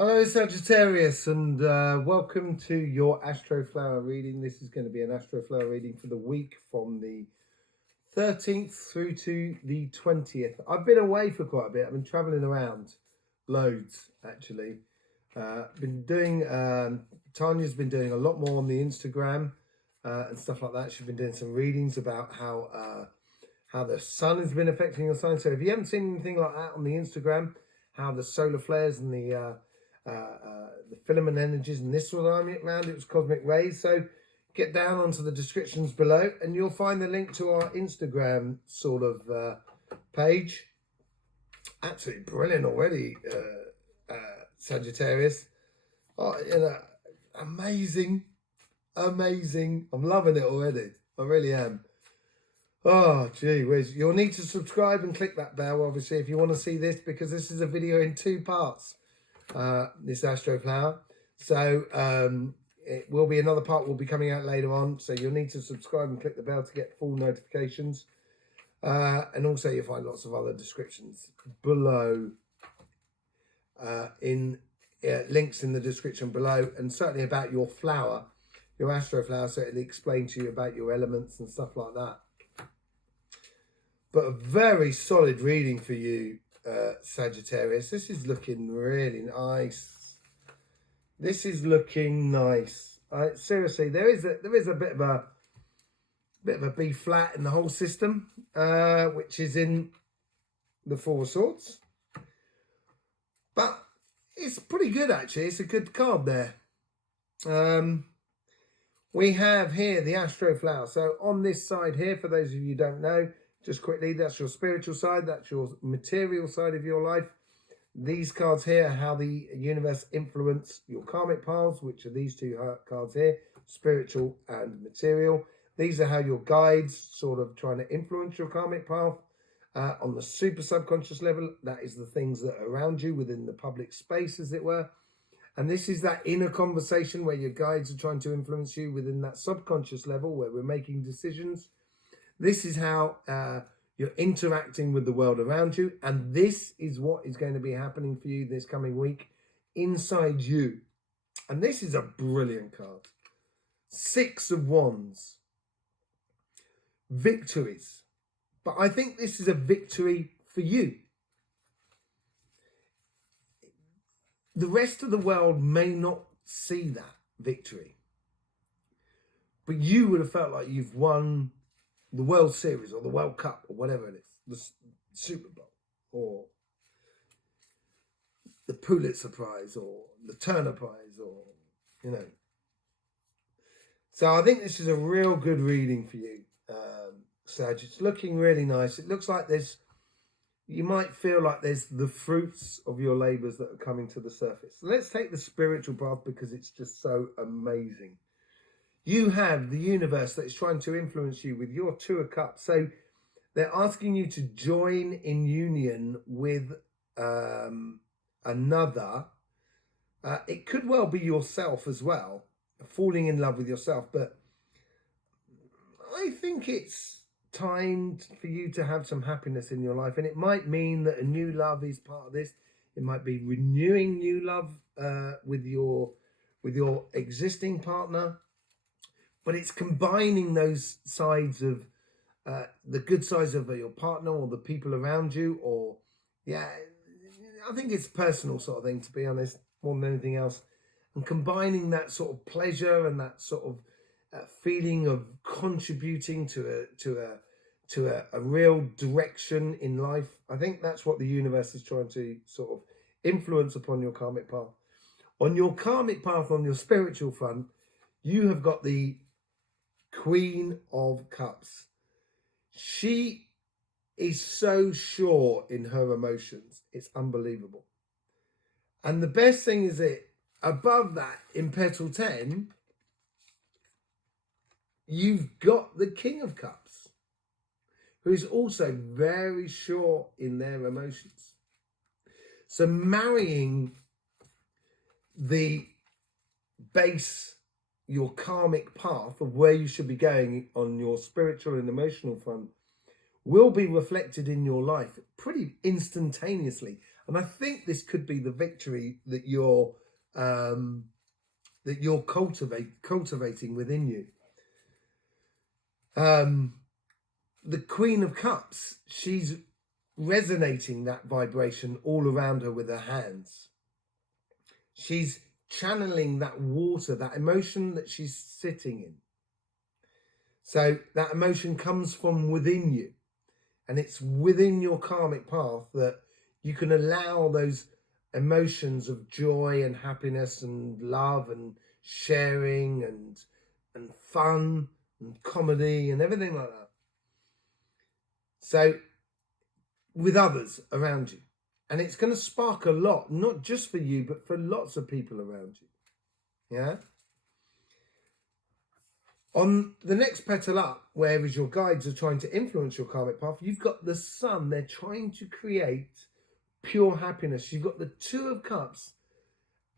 Hello, Sagittarius, and welcome to your Astroflower reading. This is going to be an Astroflower reading for the week from the 13th through to the 20th. I've been away for quite a bit. I've been traveling around loads, actually. Been doing, Tanya's been doing a lot more on the Instagram and stuff like that. She's been doing some readings about how the sun has been affecting your sign. So if you haven't seen anything like that on the Instagram, how the solar flares and the filament energies and this was around it was cosmic rays. So get down onto the descriptions below and you'll find the link to our Instagram sort of page. Absolutely brilliant already, Sagittarius. Oh, amazing. I'm loving it already. I really am. Oh, gee whiz. You'll need to subscribe and click that bell, obviously, if you want to see this, because this is a video in two parts, this Astroflower. So it will be another part will be coming out later on. So you'll need to subscribe and click the bell to get full notifications. And also you'll find lots of other descriptions below, links in the description below, and certainly about your flower, your Astroflower, so it'll explain to you about your elements and stuff like that. But a very solid reading for you, Sagittarius. This is looking really nice. This is looking nice. Seriously, there is a bit of a B flat in the whole system, which is in the Four of Swords. But it's pretty good, actually. It's a good card there. We have here the Astroflower. So on this side here, for those of you who don't know, just quickly, that's your spiritual side, that's your material side of your life. These cards here are how the universe influence your karmic paths, which are these two cards here, spiritual and material. These are how your guides sort of trying to influence your karmic path. On the super subconscious level, that is the things that are around you within the public space, as it were. And this is that inner conversation where your guides are trying to influence you within that subconscious level where we're making decisions. This is how you're interacting with the world around you. And this is what is going to be happening for you this coming week inside you. And this is a brilliant card. Six of Wands. Victories. But I think this is a victory for you. The rest of the world may not see that victory. But you would have felt like you've won the World Series or the World Cup or whatever it is, the Super Bowl or the Pulitzer Prize or the Turner Prize, or, you know. So I think this is a real good reading for you, Sag. It's looking really nice. It looks like you might feel like there's the fruits of your labors that are coming to the surface. So let's take the spiritual path because it's just so amazing. You have the universe that is trying to influence you with your Two of Cups. So they're asking you to join in union with another. It could well be yourself as well, falling in love with yourself. But I think it's time for you to have some happiness in your life. And it might mean that a new love is part of this. It might be renewing new love with your existing partner. But it's combining those sides of the good sides of your partner or the people around you, or, yeah, I think it's a personal sort of thing, to be honest, more than anything else. And combining that sort of pleasure and that sort of feeling of contributing to a real direction in life. I think that's what the universe is trying to sort of influence upon your karmic path. On your karmic path, on your spiritual front, you have got the Queen of Cups. She is so sure in her emotions. It's unbelievable. And the best thing is that above that, in petal 10, you've got the King of Cups, who is also very sure in their emotions. So marrying the base, your karmic path of where you should be going on your spiritual and emotional front will be reflected in your life pretty instantaneously. And I think this could be the victory that you're cultivating within you. The Queen of Cups, she's resonating that vibration all around her with her hands. She's channeling that water, that emotion that she's sitting in. So that emotion comes from within you, and it's within your karmic path that you can allow those emotions of joy and happiness and love and sharing and fun and comedy and everything like that. So with others around you. And it's going to spark a lot, not just for you, but for lots of people around you. Yeah? On the next petal up, whereas your guides are trying to influence your karmic path, you've got the sun. They're trying to create pure happiness. You've got the Two of Cups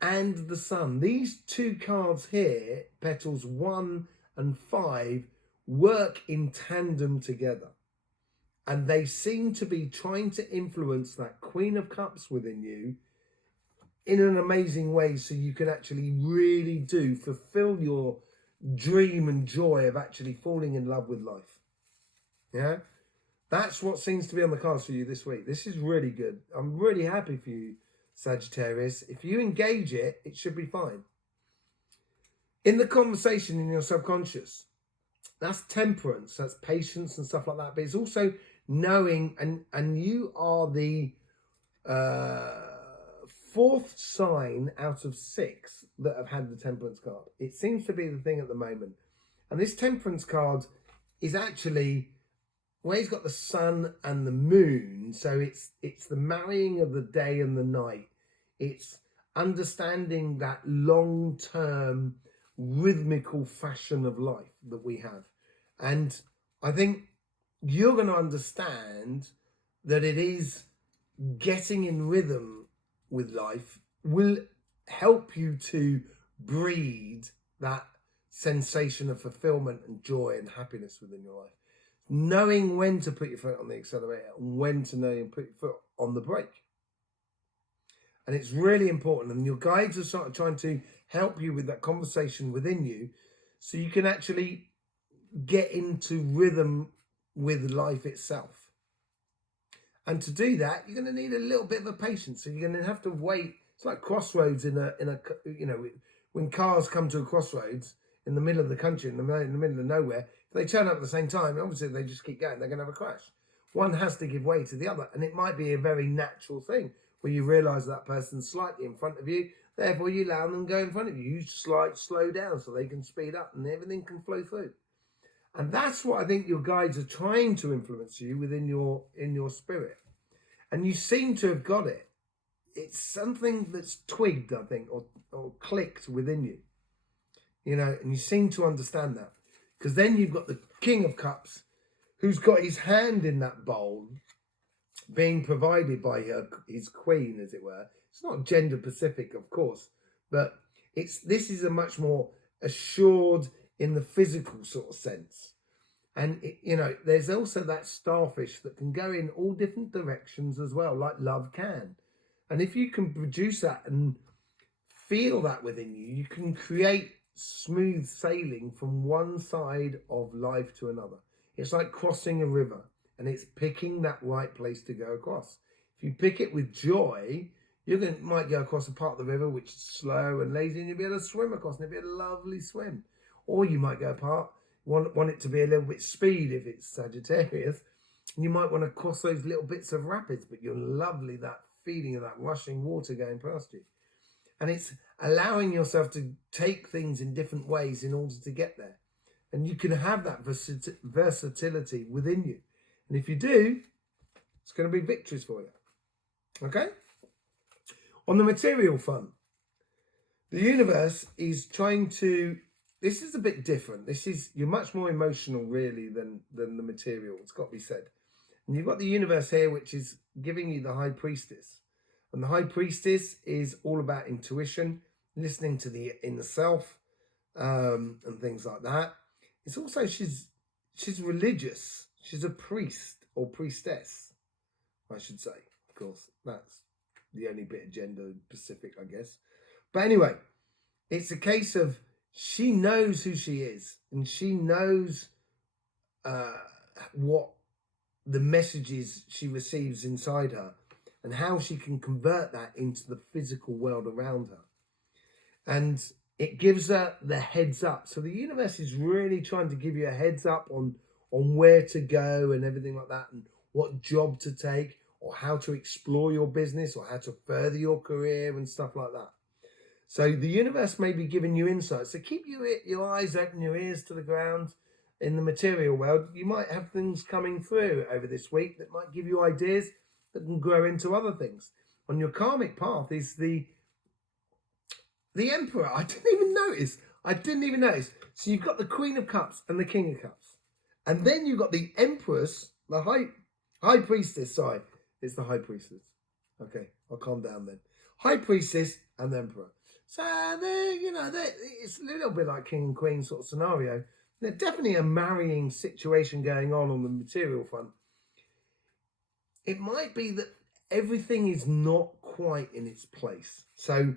and the sun. These two cards here, petals 1 and 5, work in tandem together. And they seem to be trying to influence that Queen of Cups within you in an amazing way, so you can actually really do fulfill your dream and joy of actually falling in love with life. Yeah? That's what seems to be on the cards for you this week. This is really good. I'm really happy for you, Sagittarius. If you engage it, it should be fine. In the conversation in your subconscious, that's temperance, that's patience and stuff like that. But it's also knowing, and you are the 4th sign out of 6 that have had the temperance card. It seems to be the thing at the moment. And this temperance card is actually where he's got the sun and the moon. So it's the marrying of the day and the night. It's understanding that long-term rhythmical fashion of life that we have. And I think you're going to understand that it is getting in rhythm with life will help you to breed that sensation of fulfillment and joy and happiness within your life. Knowing when to put your foot on the accelerator and when to know and put your foot on the brake. And it's really important. And your guides are sort of trying to help you with that conversation within you, so you can actually get into rhythm with life itself. And to do that, you're going to need a little bit of a patience. So you're going to have to wait. It's like crossroads in a when cars come to a crossroads in the middle of the country, in the middle of nowhere. If they turn up at the same time, obviously they just keep going. They're going to have a crash. One has to give way to the other, and it might be a very natural thing where you realise that person's slightly in front of you. Therefore, you allow them to go in front of you. You slow down so they can speed up, and everything can flow through. And that's what I think your guides are trying to influence you within your spirit. And you seem to have got it. It's something that's twigged, I think, or clicked within you. You know, and you seem to understand that. Because then you've got the King of Cups, who's got his hand in that bowl, being provided by his queen, as it were. It's not gender specific, of course, but this is a much more assured in the physical sort of sense. And, there's also that starfish that can go in all different directions as well, like love can. And if you can produce that and feel that within you, you can create smooth sailing from one side of life to another. It's like crossing a river, and it's picking that right place to go across. If you pick it with joy, you might go across a part of the river which is slow and lazy, and you'll be able to swim across, and it'll be a lovely swim. Or you might go want it to be a little bit speed if it's Sagittarius, and you might want to cross those little bits of rapids, but you're lovely, that feeling of that rushing water going past you. And it's allowing yourself to take things in different ways in order to get there. And you can have that versatility within you. And if you do, it's going to be victories for you. Okay? On the material front, the universe is trying to... This is a bit different. You're much more emotional, really, than the material. It's got to be said. And you've got the universe here, which is giving you the High Priestess. And the High Priestess is all about intuition, listening to the inner self, and things like that. It's also, she's religious. She's a priest or priestess, I should say. Of course, that's the only bit of gender specific, I guess. But anyway, it's a case of she knows who she is, and she knows what the messages she receives inside her, and how she can convert that into the physical world around her. And it gives her the heads up. So the universe is really trying to give you a heads up on where to go and everything like that, and what job to take, or how to explore your business, or how to further your career and stuff like that. So the universe may be giving you insights. So keep your eyes open, your ears to the ground. In the material world, you might have things coming through over this week that might give you ideas that can grow into other things. On your karmic path is the Emperor. I didn't even notice. So you've got the Queen of Cups and the King of Cups. And then you've got the Empress, the High Priestess. Sorry, it's the High Priestess. Okay, I'll calm down then. High Priestess and the Emperor. So it's a little bit like King and Queen sort of scenario. There's definitely a marrying situation going on the material front. It might be that everything is not quite in its place. So,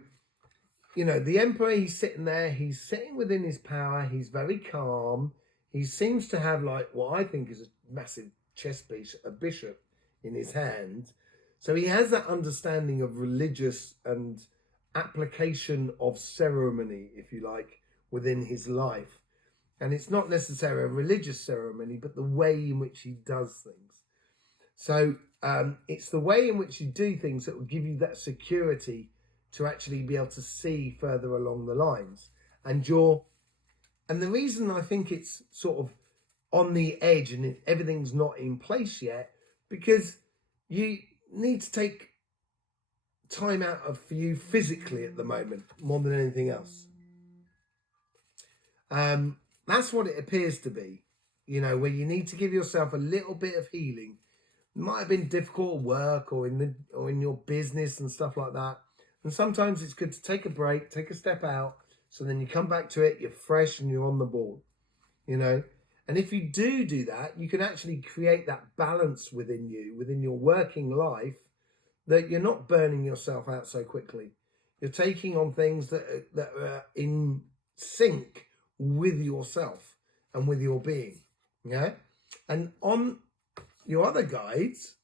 the Emperor, he's sitting there, he's sitting within his power, he's very calm. He seems to have like what I think is a massive chess piece, a bishop in his hand. So he has that understanding of religious and application of ceremony, if you like, within his life. And it's not necessarily a religious ceremony, but the way in which he does things. So it's the way in which you do things that will give you that security to actually be able to see further along the lines. And the reason I think it's sort of on the edge and everything's not in place yet, because you need to take time out for you physically at the moment more than anything else. That's what it appears to be, where you need to give yourself a little bit of healing. It might have been difficult at work or in your business and stuff like that. And sometimes it's good to take a break, take a step out, so then you come back to it, you're fresh and you're on the ball, And if you do that, you can actually create that balance within you, within your working life, that you're not burning yourself out so quickly. You're taking on things that are in sync with yourself and with your being. Yeah. And on your other guides,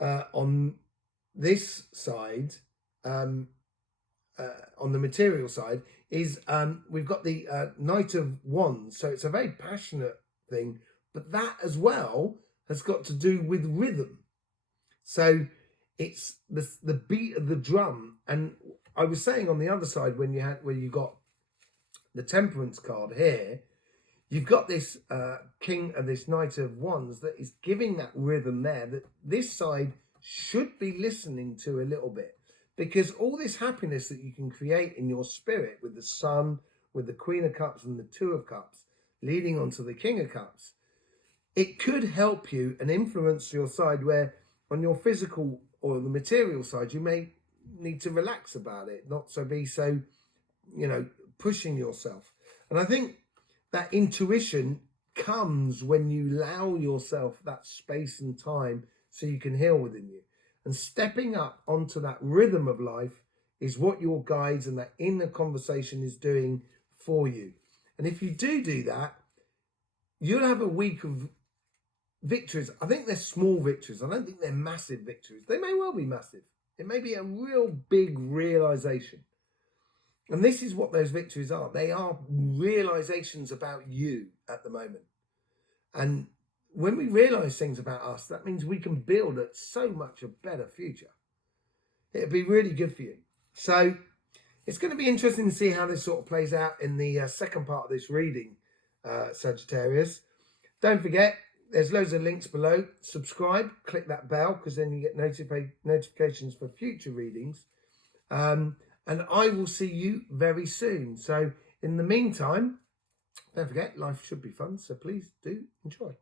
on this side, on the material side, is we've got the Knight of Wands. So it's a very passionate thing, but that as well has got to do with rhythm. So it's the beat of the drum. And I was saying on the other side, where you got the Temperance card here, you've got this this Knight of Wands that is giving that rhythm there that this side should be listening to a little bit, because all this happiness that you can create in your spirit with the Sun, with the Queen of Cups and the Two of Cups, leading on to the King of Cups, it could help you and influence your side where on your physical or the material side, you may need to relax about it, not so be so, pushing yourself. And I think that intuition comes when you allow yourself that space and time so you can heal within you. And stepping up onto that rhythm of life is what your guides and that inner conversation is doing for you. And if you do that, you'll have a week of victories. I think they're small victories. I don't think they're massive victories. They may well be massive. It may be a real big realization. And this is what those victories are. They are realizations about you at the moment. And when we realize things about us, that means we can build so much a better future. It'll be really good for you. So it's going to be interesting to see how this sort of plays out in the second part of this reading, Sagittarius. Don't forget, there's loads of links below. Subscribe, click that bell, because then you get notifications for future readings. And I will see you very soon. So in the meantime, don't forget, life should be fun. So please do enjoy.